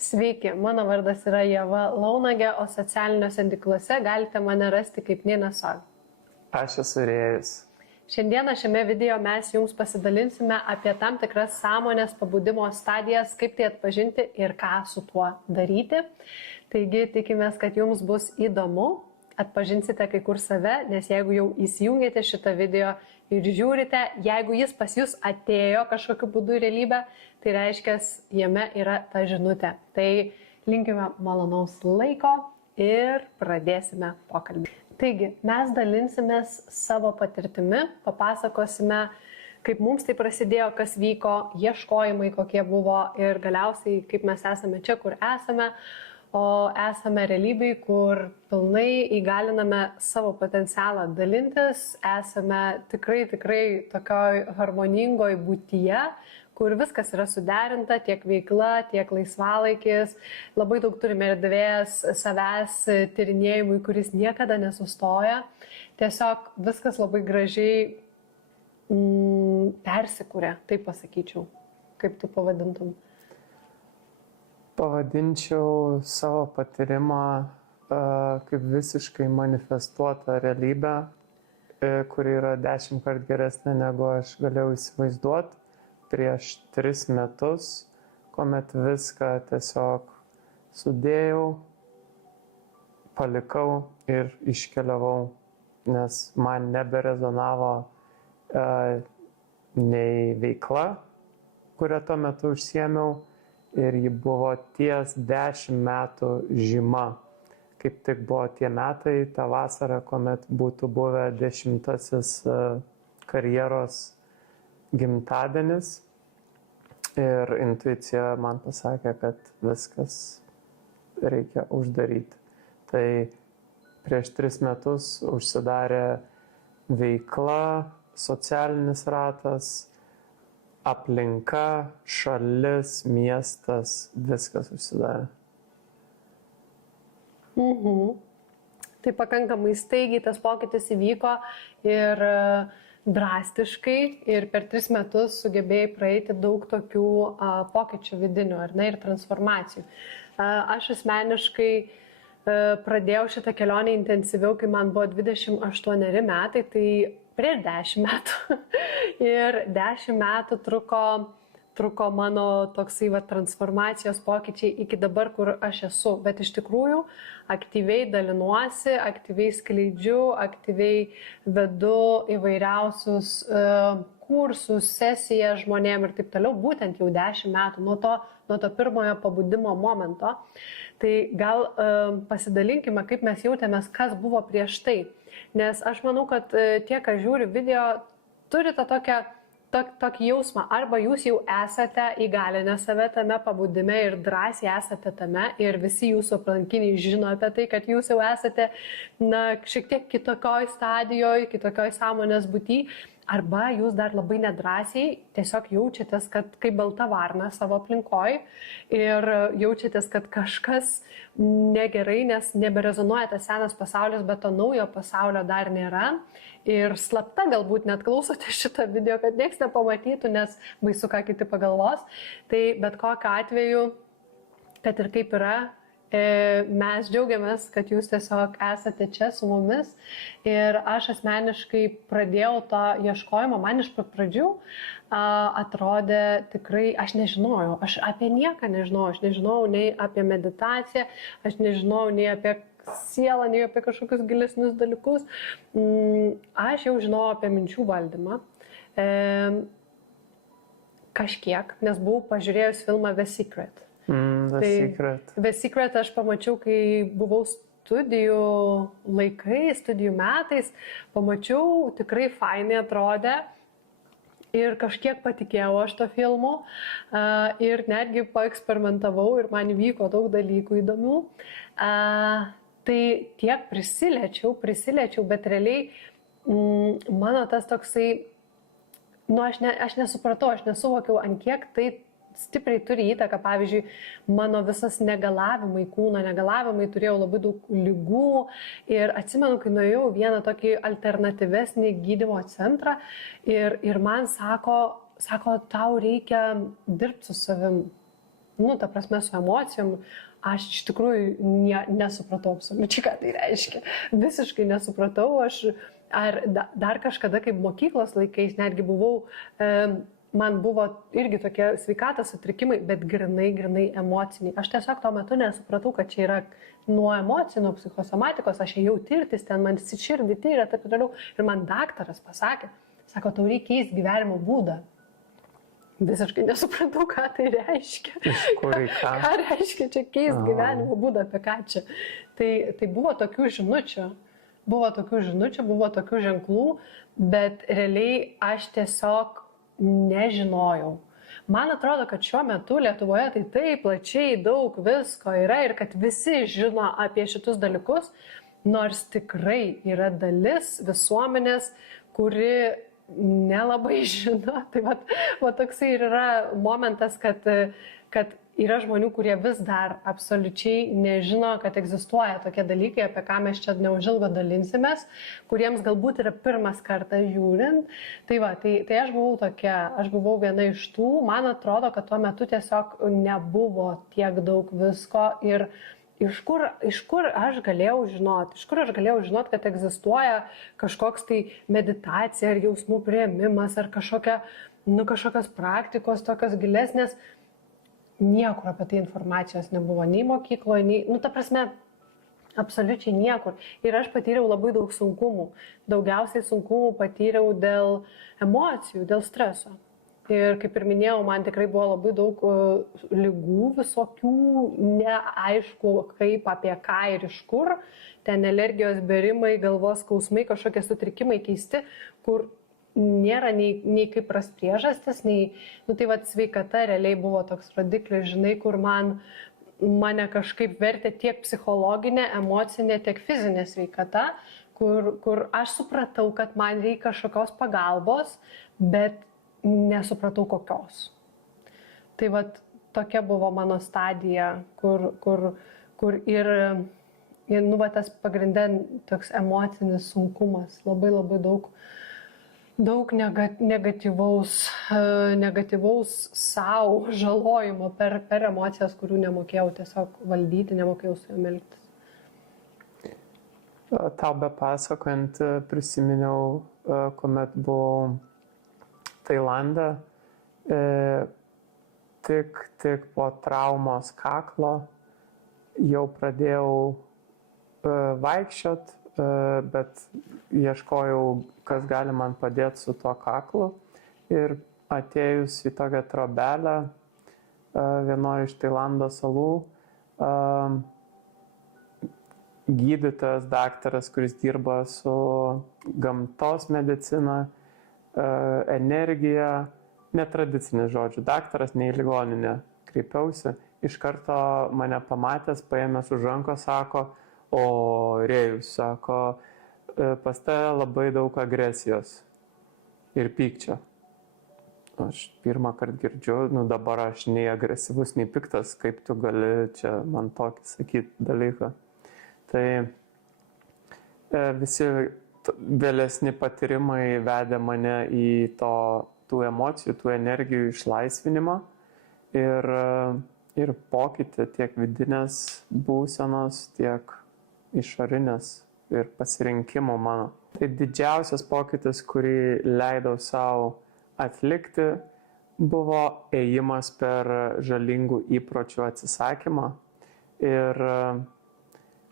Sveiki, mano vardas yra Ieva Launagė, o socialiniuose tinkluose galite mane rasti kaip Nina Sol. Aš esu Rėjus. Šiandieną šiame video mes jums pasidalinsime apie tam tikras sąmonės pabudimo stadijas, kaip tai atpažinti ir ką su tuo daryti. Taigi tikimės, kad jums bus įdomu, atpažinsite kai kur save, nes jeigu jau įsijungėte šitą video ir žiūrite, jeigu jis pas jūs atėjo kažkokiu būdu į realybę, tai reiškia, jame yra ta žinutė. Tai linkime malonaus laiko ir pradėsime pokalbį. Taigi, mes dalinsimės savo patirtimi, papasakosime, kaip mums tai prasidėjo, kas vyko, ieškojimai kokie buvo ir galiausiai kaip mes esame čia, kur esame, o esame realybėj, kur pilnai įgaliname savo potencialą dalintis, esame tikrai tokioj harmoningoj būtyje, kur viskas yra suderinta, tiek veikla, tiek laisvalaikis. Labai daug turime erdvės savęs tyrinėjimui, kuris niekada nesustoja. Tiesiog viskas labai gražiai persikūrė, taip pasakyčiau. Kaip tu pavadintum? Pavadinčiau savo patyrimą kaip visiškai manifestuotą realybę, kuri yra 10 kart geresnė, negu aš galėjau įsivaizduoti prieš 3 metus, kuomet viską tiesiog sudėjau, palikau ir iškeliavau, nes man neberezonavo nei veikla, kurią tuo metu užsiėmiau, ir ji buvo ties 10 metų žyma. Kaip tik buvo tie metai, tą vasarą, kuomet būtų buvę 10. Karjeros gimtadienis, ir intuicija man pasakė, kad viskas reikia uždaryti. Tai prieš 3 metus užsidarė veikla, socialinis ratas, aplinka, šalis, miestas, viskas užsidarė. Tai pakankamai staigiai tas pokytis įvyko ir drastiškai, ir per 3 metus sugebėjai praeiti daug tokių pokyčių vidinių, ar ne, ir transformacijų. Aš asmeniškai pradėjau šitą kelionę intensyviau, kai man buvo 28 metai, tai prieš 10 metų. Ir 10 metų truko mano toksai transformacijos pokyčiai iki dabar, kur aš esu. Bet iš tikrųjų aktyviai dalinuosi, aktyviai skleidžiu, aktyviai vedu įvairiausius kursus, sesijas žmonėm ir taip toliau, būtent jau 10 metų nuo to pirmojo pabudimo momento. Tai gal pasidalinkime, kaip mes jautėmės, kas buvo prieš tai. Nes aš manau, kad tie, kas žiūri video, turi tą tokį jausmą, arba jūs jau esate įgalinę save tame pabudime ir drąsiai esate tame ir visi jūsų aplinkiniai žino apie tai, kad jūs jau esate šiek tiek kitokioj stadijoje, kitokioj sąmonės būty, arba jūs dar labai nedrąsiai tiesiog jaučiatės, kad kaip balta varna savo aplinkoj ir jaučiatės, kad kažkas negerai, nes neberezonuoja tas senas pasaulis, bet to naujo pasaulio dar nėra. Ir slapta galbūt net klausote šitą video, kad nieks nepamatytų, nes baisu, ką kiti pagalvos. Tai bet kokiu atveju, kad ir kaip yra, mes džiaugiamės, kad jūs tiesiog esate čia su mumis. Ir aš asmeniškai pradėjau tą ieškojimą, man iš pradžių atrodė tikrai, aš nežinojau, aš apie nieką nežinojau, aš nežinojau nei apie meditaciją, aš nežinojau nei apie sielą, nei apie kažkokius gilesnius dalykus. Aš jau žinojau apie minčių valdymą. Kažkiek, nes buvau pažiūrėjus filmą The Secret. The Secret aš pamačiau, kai buvau studijų laikais, studijų metais. Pamačiau, tikrai fainai atrodė. Ir kažkiek patikėjau aš to filmu ir netgi paeksperimentavau ir man įvyko daug dalykų įdomių. Tai tiek prisiliečiau, bet realiai mano tas toksai, aš nesupratau, aš nesuvokiau, ant kiek tai stipriai turi įtaką. Pavyzdžiui, mano visas negalavimai, kūno negalavimai, turėjau labai daug lygų ir atsimenu, kai nuėjau vieną tokį alternatyvesnį gydymo centrą ir man sako, tau reikia dirbti su savim. nu, ta prasme, su emocijom, aš iš tikrųjų nesupratau absoliučiai, ką tai reiškia. Visiškai nesupratau, ar dar kažkada kaip mokyklos laikais netgi buvau, man buvo irgi tokie sveikatos sutrikimai, bet grinai emociniai. Aš tiesiog tuo metu nesupratau, kad čia yra nuo emocijų, nuo psichosomatikos, aš ėjau tirtis, ten man širdį tyrė, taip toliau. Ir man daktaras pasakė, sako, tau reikia keisti gyvenimo būdą. Visiškai nesupratau, ką tai reiškia. Ką reiškia čia keisti gyvenimo būdą, apie ką čia. Tai buvo tokių žinučių. Buvo tokių ženklų, bet realiai aš tiesiog nežinojau. Man atrodo, kad šiuo metu Lietuvoje tai taip plačiai daug visko yra ir kad visi žino apie šitus dalykus, nors tikrai yra dalis visuomenės, kuri nelabai žino. Tai va toksai ir yra momentas, kad yra žmonių, kurie vis dar absoliučiai nežino, kad egzistuoja tokie dalykai, apie ką mes čia neužilgo dalinsimės, kuriems galbūt yra pirmas kartas žiūrint. Tai aš buvau tokia, aš buvau viena iš tų, man atrodo, kad tuo metu tiesiog nebuvo tiek daug visko ir iš kur aš galėjau žinoti, kad egzistuoja kažkoks tai meditacija ar jausmų priėmimas ar kažkokios praktikos tokios gilesnės. Niekur apie tai informacijos nebuvo, nei mokykloje, nei, ta prasme, absoliučiai niekur. Ir aš patyriau labai daug sunkumų. Daugiausiai sunkumų patyriau dėl emocijų, dėl streso. Ir kaip ir minėjau, man tikrai buvo labai daug ligų visokių, neaišku kaip, apie ką ir iš kur. Ten alergijos, bėrimai, galvos skausmai, kažkokie sutrikimai keisti, kur nėra nei kaip ras priežastis, tai sveikata realiai buvo toks rodiklis, žinai, kur mane kažkaip vertė tiek psichologinė, emocinė, tiek fizinė sveikata, kur aš supratau, kad man reikia kažkokios pagalbos, bet nesupratau kokios. Tai tokia buvo mano stadija, kur ir tas pagrindė toks emocinis sunkumas, labai daug negatyvaus savo žalojimo per emocijas, kurių nemokėjau tiesiog valdyti, nemokėjau su jom elgtis. Tau bepasakojant prisiminiau, kuomet buvau Tailande, tik po traumos kaklo jau pradėjau vaikščiot, bet ieškojau, kas gali man padėti su tuo kaklu. Ir atėjus į tokią trobelę vienoje iš Tailando salų, gydytojas, daktaras, kuris dirba su gamtos medicina, energija, netradicinis žodžių, daktaras, ne į ligoninę kreipiausi, iš karto mane pamatęs, paėmęs už rankos, sako, o Rėjus, sako, pas tave labai daug agresijos ir pykčio. Aš pirmą kartą girdžiu, dabar aš nei agresyvus, nei piktas, kaip tu gali čia man tokį sakyti dalyką. Tai visi vėlesni patyrimai vedė mane į tų emocijų, tų energijų išlaisvinimą ir pokytį tiek vidinės būsenos, tiek išorinės ir pasirinkimo mano. Tai didžiausias pokytis, kurį leidau savo atlikti, buvo ėjimas per žalingų įpročių atsisakymą. Ir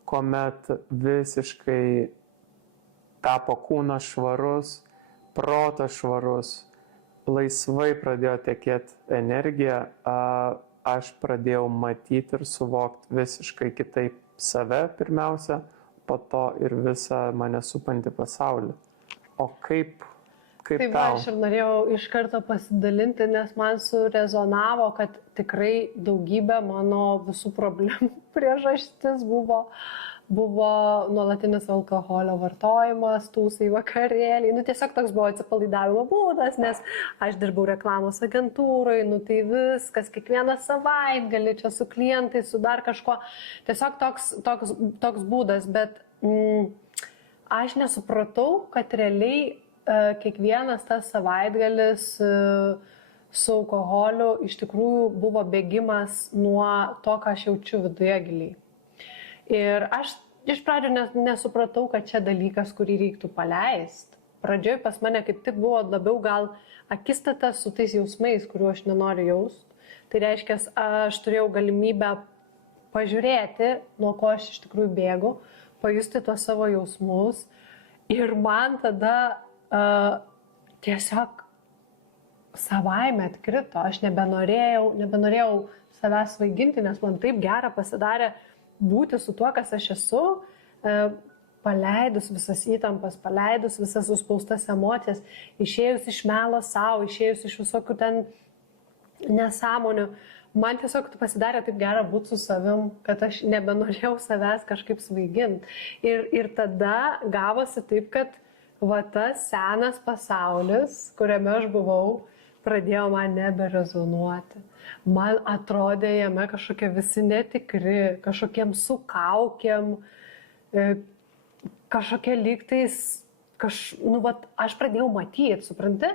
kuomet visiškai tapo kūnas švarus, protas švarus, laisvai pradėjo tekėti energija, aš pradėjau matyti ir suvokti visiškai kitaip save pirmiausia, po to ir visą mane supantį pasaulį. O kaip Taip, tau? Aš ir norėjau iš karto pasidalinti, nes man surezonavo, kad tikrai daugybė mano visų problemų priežastis buvo nuolatinis alkoholio vartojimas, tūsai, vakarėliai. Tiesiog toks buvo atsipalaidavimo būdas, nes aš dirbau reklamos agentūrai, tai viskas, kiekvieną savaitgalį čia su klientais, su dar kažko. Tiesiog toks būdas, bet aš nesupratau, kad realiai kiekvienas tas savaitgalis su alkoholiu iš tikrųjų buvo bėgimas nuo to, ką aš jaučiu viduje giliai. Ir aš iš pradžių nesupratau, kad čia dalykas, kurį reiktų paleisti. Pradžioj pas mane kaip tik buvo labiau gal akistata su tais jausmais, kuriuo aš nenoriu jaust. Tai reiškia, aš turėjau galimybę pažiūrėti, nuo ko aš iš tikrųjų bėgu, pajusti tuos savo jausmus. Ir man tada tiesiog savaime atkrito. Aš nebenorėjau savęs svaiginti, nes man taip gera pasidarė būti su tuo, kas aš esu, paleidus visas įtampas, paleidus visas suspaustas emocijas, išėjus iš melo savo, išėjus iš visokių ten nesąmonių. Man tiesiog pasidarė taip gera būti su savim, kad aš nebenorėjau savęs kažkaip svaiginti. Ir tada gavosi taip, kad va tas senas pasaulis, kuriame aš buvau, pradėjo man neberezonuoti. Man atrodė jame kažkokie visi netikri, kažkokiem sukaukiam, kažkokie lygtais, aš pradėjau matyti, supranti,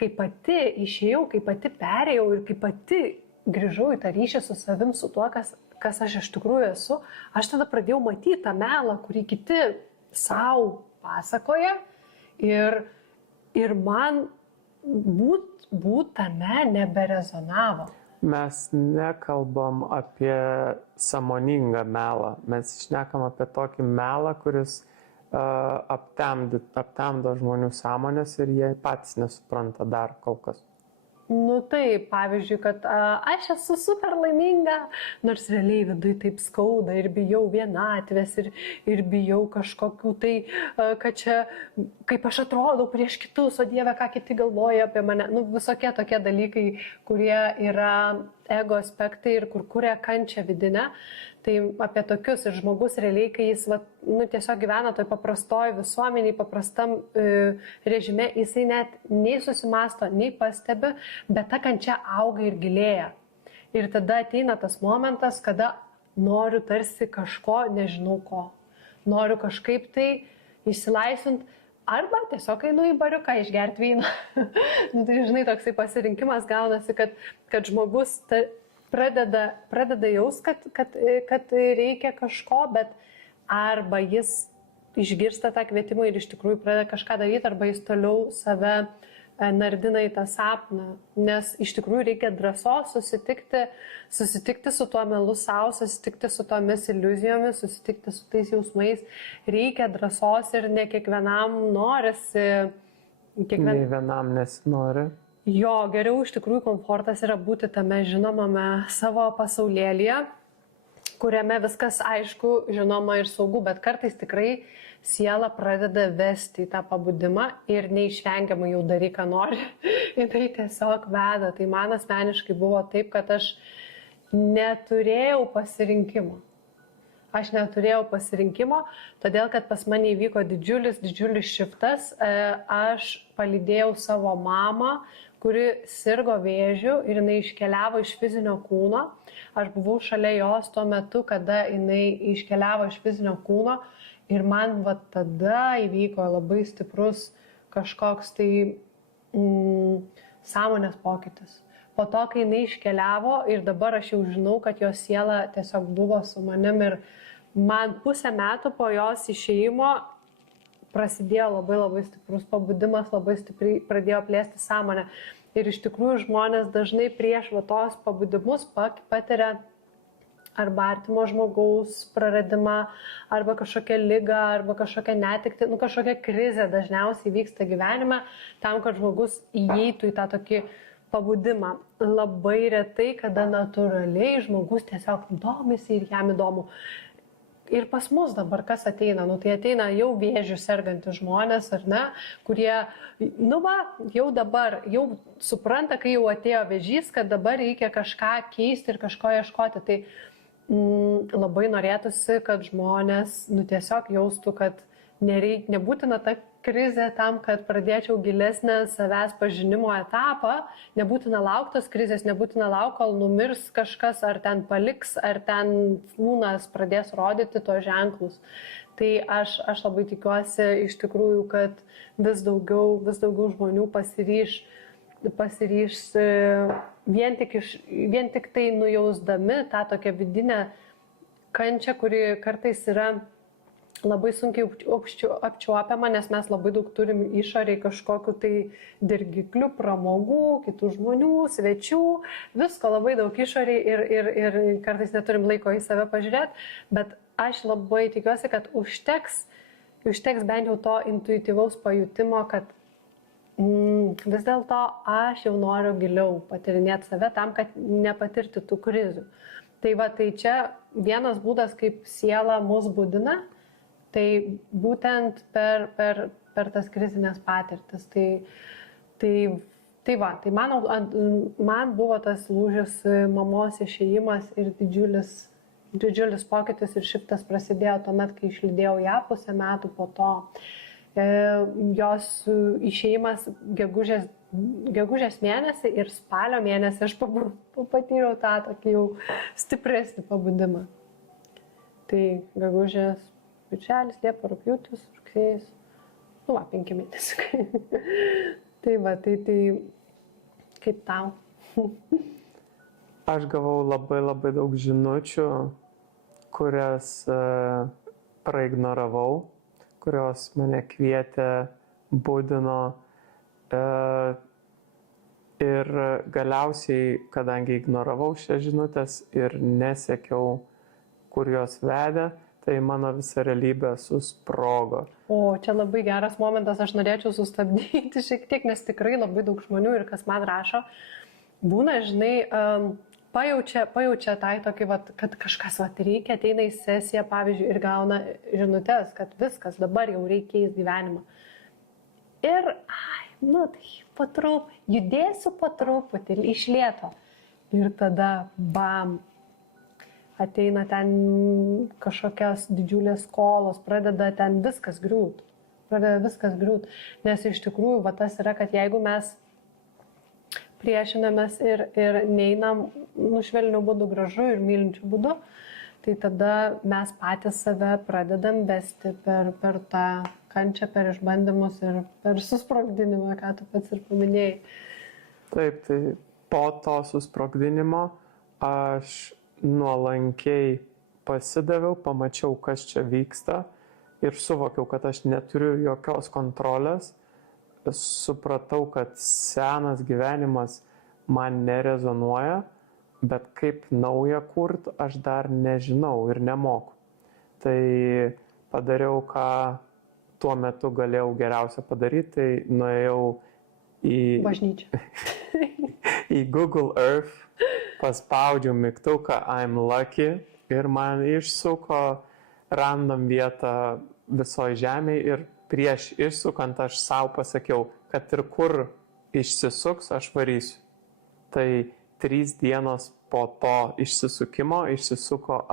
kai pati išėjau, kai pati perėjau ir kai pati grįžau į tą ryšį su savim, su tuo, kas aš iš tikrųjų esu, aš tada pradėjau matyti tą melą, kurį kiti savo pasakoja ir man būt tame neberezonavo. Mes nekalbam apie sąmoningą melą, mes šnekam apie tokį melą, kuris aptemdo žmonių sąmonės ir jie patys nesupranta dar kol kas. Nu taip, pavyzdžiui, kad aš esu super laiminga, nors realiai viduje taip skauda ir bijau vienatvės ir bijau kažkokių tai, kad čia, kaip aš atrodau prieš kitus, o Dieve, ką kiti galvoja apie mane. Nu, visokie tokie dalykai, kurie yra ego aspektai ir kur kuria kančią vidinę. Tai apie tokius ir žmogus realiai, kai jis tiesiog gyvena toj paprastoj visuomeniai, paprastam režime, jisai net nei susimasto, nei pastebi, bet ta kančia auga ir gilėja. Ir tada ateina tas momentas, kada noriu tarsi kažko, nežinau ko. Noriu kažkaip tai išsilaisvinti, arba tiesiog einu į bariuką išgerti vyną. Tai žinai, toksai pasirinkimas gaunasi, kad žmogus pradeda jaus, kad reikia kažko, bet arba jis išgirsta tą kvietimą ir iš tikrųjų pradeda kažką daryti, arba jis toliau save nardina į tą sapną. Nes iš tikrųjų reikia drąsos susitikti su tuo melu savo, susitikti su tomis iliuzijomis, susitikti su tais jausmais. Reikia drąsos ir ne kiekvienam norisi. Nei vienam nesinori. Jo, geriau iš tikrųjų komfortas yra būti tame žinomame savo pasaulėlyje, kuriame viskas aišku, žinoma ir saugu, bet kartais tikrai siela pradeda vesti į tą pabudimą ir neišvengiamai jau daryk, ką nori. Tai tiesiog veda. Tai man asmeniškai buvo taip, kad aš neturėjau pasirinkimo. Todėl kad pas mane įvyko didžiulis šiftas. Aš palydėjau savo mamą, kuri sirgo vėžiu ir jinai iškeliavo iš fizinio kūno. Aš buvau šalia jos tuo metu, kada jinai iškeliavo iš fizinio kūno ir man tada įvyko labai stiprus kažkoks tai sąmonės pokytis. Po to, kai jinai iškeliavo ir dabar aš jau žinau, kad jos siela tiesiog buvo su manim ir man pusę metų po jos išėjimo prasidėjo labai stiprus pabudimas, labai stipriai pradėjo plėsti sąmonę. Ir iš tikrųjų žmonės dažnai prieš tos pabudimus patiria arba artimo žmogaus praradimą, arba kažkokią ligą, arba kažkokią netektį, kažkokia krizė dažniausiai vyksta gyvenime, tam, kad žmogus įeitų į tą tokį pabudimą. Labai retai, kada natūraliai žmogus tiesiog domisi ir jam įdomu. Ir pas mus dabar kas ateina? Tai ateina jau vėžių sergantys žmonės, ar ne, kurie, jau dabar, jau supranta, kai jau atėjo vėžys, kad dabar reikia kažką keisti ir kažko ieškoti. Tai labai norėtųsi, kad žmonės tiesiog jaustų, kad nebūtina ta krizė tam, kad pradėčiau gilesnę savęs pažinimo etapą, nebūtina lauktos krizės, nebūtina laukti, kol numirs kažkas, ar ten paliks, ar ten kūnas pradės rodyti tuos ženklus. Tai aš labai tikiuosi iš tikrųjų, kad vis daugiau žmonių pasiryš pasiryš vien tik tai nujausdami tą tokią vidinę kančią, kuri kartais yra labai sunkiai apčiuopiama, nes mes labai daug turim išoriai kažkokiu tai dirgiklių, pramogų, kitų žmonių, svečių, visko labai daug išoriai ir kartais neturim laiko į save pažiūrėti, bet aš labai tikiuosi, kad užteks bent jau to intuityvaus pajutimo, kad vis dėlto aš jau noriu giliau patirinėti save tam, kad nepatirti tų krizių. Tai va, tai čia vienas būdas, kaip siela mus budina, tai būtent per tas krizinės patirtis. Tai man buvo tas lūžis mamos išėjimas ir didžiulis pokytis ir šiftas prasidėjo tuomet, kai išlydėjau ją pusę metų po to. Jos išėjimas gegužės mėnesį ir spalio mėnesį aš patyriau tą tokį jau stipresnį pabudimą. Tai gegužės, birželis, liepa, rugpjūtis, rugsėjis, 5 mėnesių. Tai va, tai kaip tau? Aš gavau labai daug žinučių, kurias praignoravau, kurios mane kvietė, budino ir galiausiai, kadangi ignoravau šias žinutės ir nesekiau, kur jos vedė, tai mano visa realybė susprogo. O, čia labai geras momentas, aš norėčiau sustabdyti šiek tiek, nes tikrai labai daug žmonių ir kas man rašo, būna, žinai, pajaučia tai tokį, kad kažkas reikia, ateina į sesiją, pavyzdžiui, ir gauna žinutės, kad viskas, dabar jau reikia keisti gyvenimą. Ir, tai judėsiu po truputį, iš lėto. Ir tada, bam, ateina ten kažkokios didžiulės skolos, pradeda ten viskas griūt. Nes iš tikrųjų, tas yra, kad jeigu mes priešinamės ir neinam švelniu būdu, gražu ir mylinčiu būdu, tai tada mes patys save pradedam vesti per tą kančią, per išbandymus ir per susprogdinimą, ką tu pats ir paminėjai. Taip, tai po to susprogdinimo aš nuolankiai pasidaviau, pamačiau, kas čia vyksta ir suvokiau, kad aš neturiu jokios kontrolės. Supratau, kad senas gyvenimas man nerezonuoja, bet kaip naują kurt aš dar nežinau ir nemoku. Tai padariau, ką tuo metu galėjau geriausia padaryti, tai nuėjau į bažnyčią. Į Google Earth, paspaudžiau mygtuką I'm lucky ir man išsuko random vietą visoje žemėje ir prieš išsukant aš savo pasakiau, kad ir kur išsisuks, aš varysiu. Tai 3 dienos po to išsisukimo išsisuko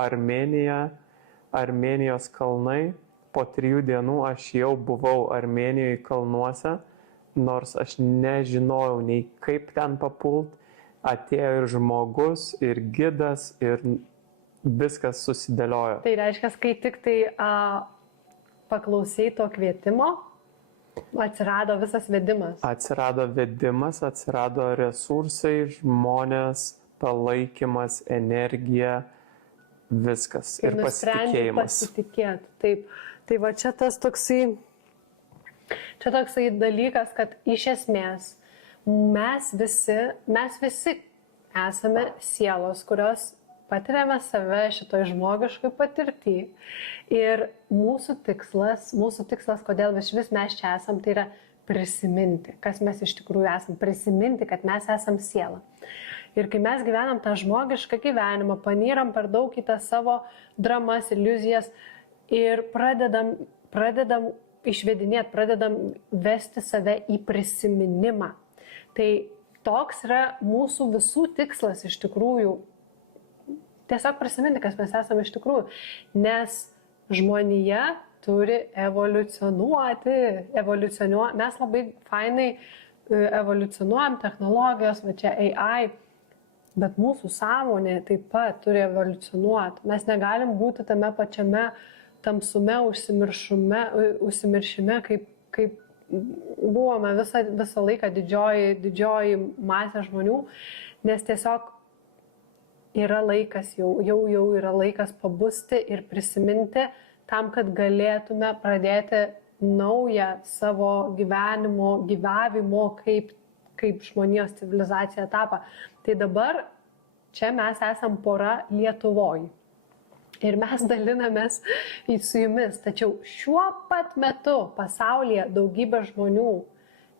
Armėnijos kalnai. Po 3 dienų aš jau buvau Armėnijoje kalnuose, nors aš nežinojau nei kaip ten papult. Atėjo ir žmogus, ir gidas, ir viskas susidėliojo. Tai reiškia, kai tik tai paklausai to kvietimo, atsirado visas vedimas. Atsirado vedimas, atsirado resursai, žmonės, palaikymas, energija, viskas. Ir pasitikėjimas. Pasitikėti, taip. Tai va čia tas toksai dalykas, kad iš esmės mes visi esame sielos, kurios patiriame save šitoj žmogiškai patirtį. Ir mūsų tikslas, kodėl vis mes čia esam, tai yra prisiminti, kas mes iš tikrųjų esam, prisiminti, kad mes esam siela. Ir kai mes gyvenam tą žmogišką gyvenimą, panyram per daug į tas savo dramas, iliuzijas ir pradedam išvedinėti, pradedam vesti save į prisiminimą. Tai toks yra mūsų visų tikslas iš tikrųjų. Tiesiog prisiminti, kas mes esame iš tikrųjų. Nes žmonija turi evoliucionuoti. Mes labai fainai evoliucionuojam technologijos, va čia AI, bet mūsų sąmonė taip pat turi evoliucionuoti. Mes negalim būti tame pačiame tamsume, užsimiršime, kaip buvome visą laiką didžioji masė žmonių, nes tiesiog yra laikas, jau yra laikas pabusti ir prisiminti tam, kad galėtume pradėti naują savo gyvavimo kaip žmonijos civilizacija etapą. Tai dabar čia mes esam pora Lietuvoj. Ir mes dalinamės su jumis. Tačiau šiuo pat metu pasaulyje daugybė žmonių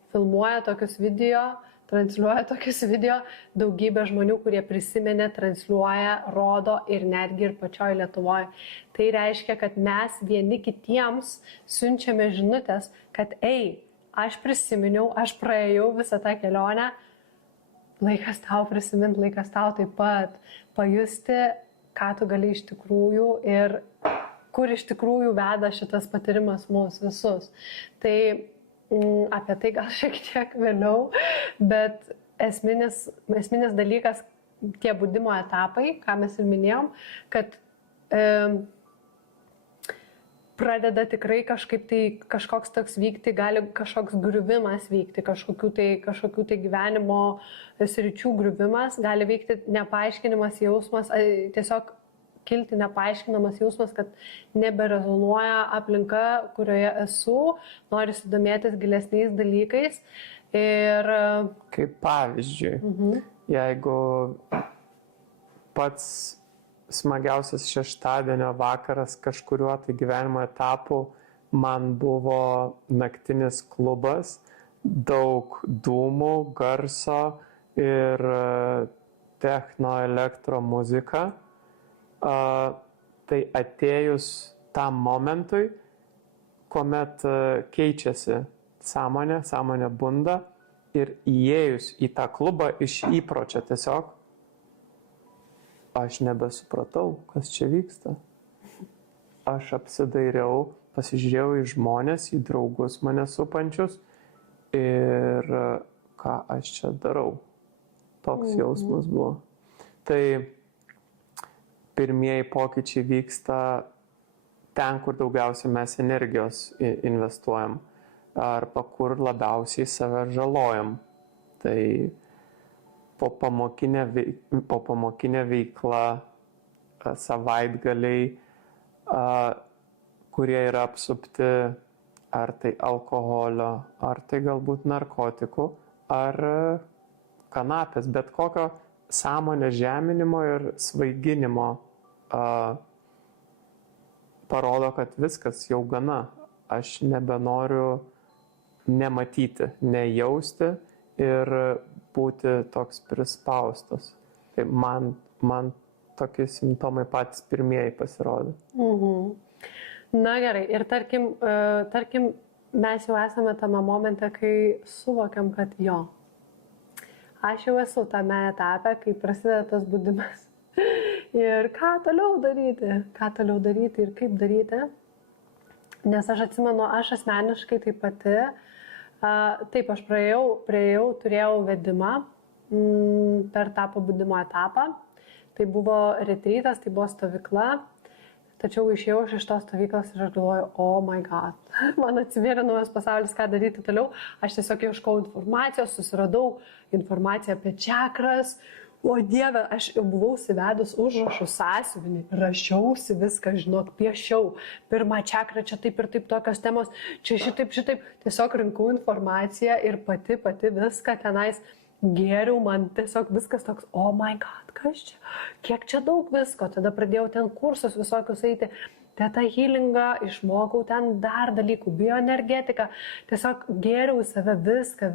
filmuoja tokius video, transliuoja tokius video, daugybė žmonių, kurie prisiminė, transliuoja, rodo ir netgi ir pačioj Lietuvoje. Tai reiškia, kad mes vieni kitiems siunčiame žinutės, kad aš prisiminiau, aš praėjau visą tą kelionę, laikas tau prisiminti, laikas tau taip pat pajusti, ką tu gali iš tikrųjų ir kur iš tikrųjų veda šitas patyrimas mus visus. Tai apie tai gal šiek tiek vėliau, bet esminis dalykas, tie budimo etapai, ką mes ir minėjom, kad pradeda tikrai kažkoks toks vykti, gali kažkoks griuvimas vykti, kažkokių tai gyvenimo sričių griuvimas, gali vykti nepaaiškinimas jausmas, tiesiog kilti nepaaiškinamas jausmas, kad neberezonuoja aplinka, kurioje esu, norisi domėtis gilesniais dalykais. Ir kaip pavyzdžiui, jeigu pats smagiausias šeštadienio vakaras kažkuriuo tai gyvenimo etapu man buvo naktinis klubas, daug dūmų, garso ir techno elektro muzika. Tai atėjus tam momentui, kuomet keičiasi sąmonė bunda ir įėjus į tą klubą iš įpročio tiesiog, aš nebesupratau, kas čia vyksta. Aš apsidairiau, pasižiūrėjau į žmonės, į draugus mane supančius ir ką aš čia darau. Toks jausmas buvo. Tai pirmieji pokyčiai vyksta ten, kur daugiausiai mes energijos investuojam arba kur labiausiai save žalojam. Tai popamokinė veikla, savaitgaliai, kurie yra apsupti ar tai alkoholio, ar tai galbūt narkotikų, ar kanapės, bet kokio sąmonės žeminimo ir svaiginimo parodo, kad viskas jau gana. Aš nebenoriu nematyti, nejausti ir būti toks prispaustas. Tai man tokie simptomai patys pirmieji pasirodė. Na gerai, ir tarkim, mes jau esame tame momente, kai suvokiam, kad aš jau esu tame etape, kai prasideda tas budimas. Ir ką toliau daryti ir kaip daryti. Nes aš atsimenu, aš asmeniškai taip pati, taip, aš priėjau, turėjau vedimą per tą pabudimo etapą. Tai buvo retrytas, tai buvo stovykla. Tačiau išėjau iš tos stovyklos ir aš galvoju, oh my god, man atsivėrė naujas pasaulis, ką daryti toliau. Aš tiesiog ieškau informacijos, susiradau informaciją apie čakras. O Dieve, aš jau buvau įsivedus užrašų sąsiuvinį, rašiausi viską, žinok, piešiau. Pirmą čakrą, čia taip ir taip tokios temos, čia šitaip. Tiesiog rinkau informaciją ir pati viską tenais gėriau, man tiesiog viskas toks, oh my god, kas čia, kiek čia daug visko. Tada pradėjau ten kursus visokius eiti, teta healingą, išmokau ten dar dalykų, bioenergetiką, tiesiog gėriau į save viską.